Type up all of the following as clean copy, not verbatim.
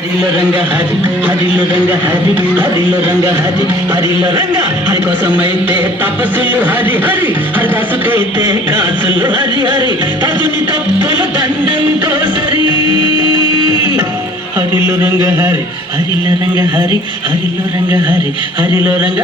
హరిలో రంగ హరి హరిలో రంగ హరి హరిలో రంగ హరి హరిలో రంగ హరి కోసమైతే తపస్సులు హరి హరి హరిదాసుకైతే కాసులు హరి హరి తదుని తప్పులు దండంతో సరి హరిలో రంగ హరి హరిలో రంగ హరి హరిలో రంగ హరి హరిలో రంగ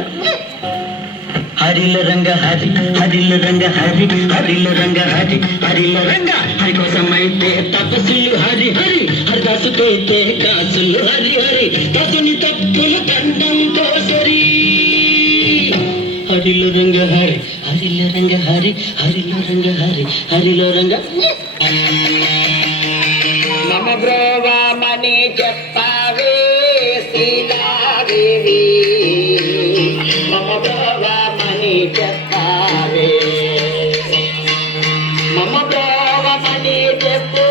హరిలో రంగ హరి హరిలో రంగ హరి హరిలో రంగ హరి హరిలో రంగ హరి కోసమైతే తపస్సులు హరి హరి హరిదాసుకైతే కాసులు హరి హరి తదుని తప్పులు దండంతో సరి హరిలో రంగ హరి హరిలో రంగ హరి హరిలో రంగ హరి హరిలో రంగ మమ బ్రోవామని చెప్పావే శ్రీలాదేవి మమ బ్రోవామని చెప్పావే మమ బ్రోవమని చెప్పు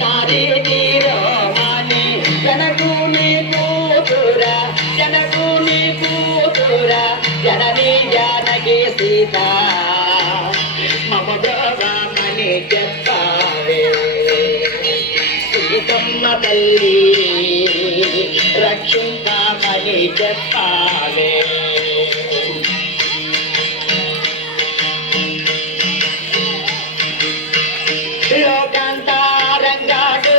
నారీ నీరోమని జనకుని కూతురా జనకుని కూతురా జనని జానకి సీత మమ బ్రోవమని చెప్పావే సీతమ్మ తల్లి రక్షించామని చెప్పావే లోకంతారంగాడు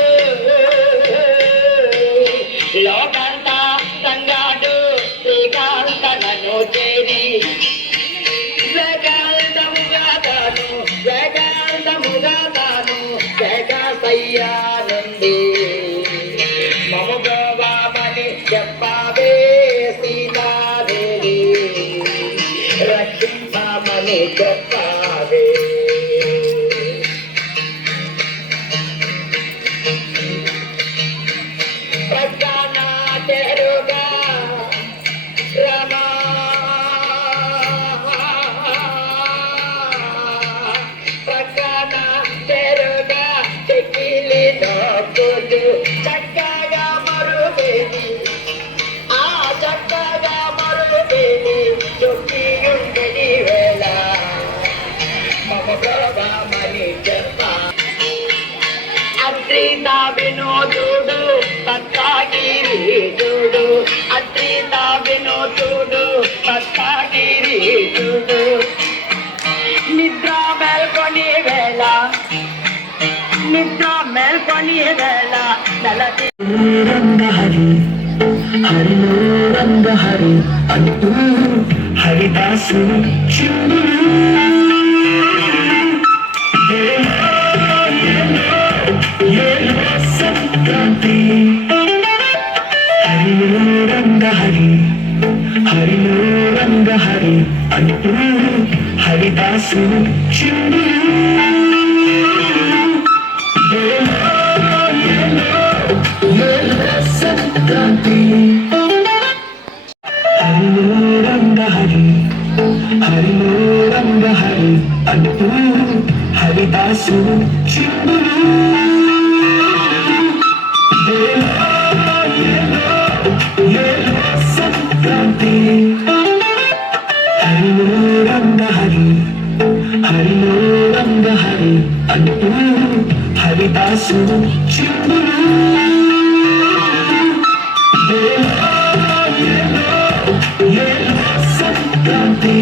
లోకంతారంగాడు శ్రీకాంతనను చేరి వేగాంతముగాను వేగాంతముగాను వేగాసయ్యానండి మమ గోవామని చెప్పావే సీతాదేవి రక్షించామని చెప్పావే ప్రజ్ఞానా తెరుగా రమా ప్రజ్ఞానా తెరుగా చెక్కిలి నోకులు చక్కగా మరుగేది ఆ చక్కగా మరుగేది చొక్కి ఉండని వేళ మమ ప్రభామని చెప్పా అద్రిత వినోదుడు పత్తాగిరీజుడు అద్రిత వినోదుడు పత్తాగిరీజుడు నిద్ర మేల్కొని వేళ నిద్ర మేల్కొని వేళ నలది రంగ హరి హరిలో రంగ హరి అంటూ హరిదాసు సంక్రాంతి హరిలో రంగ హరి హరిలో రంగ హరి అంటూ హరిదాసు చిందు సంక్రాంతి హరిలో రంగ హరి హరిలో రంగ హరి అంటూ హరిదాసు చిందు సంక్రాంతి హరిలో రంగ హరి హరిలో రంగ హరి అంటూ హరిదాసు చిందు సంక్రాంతి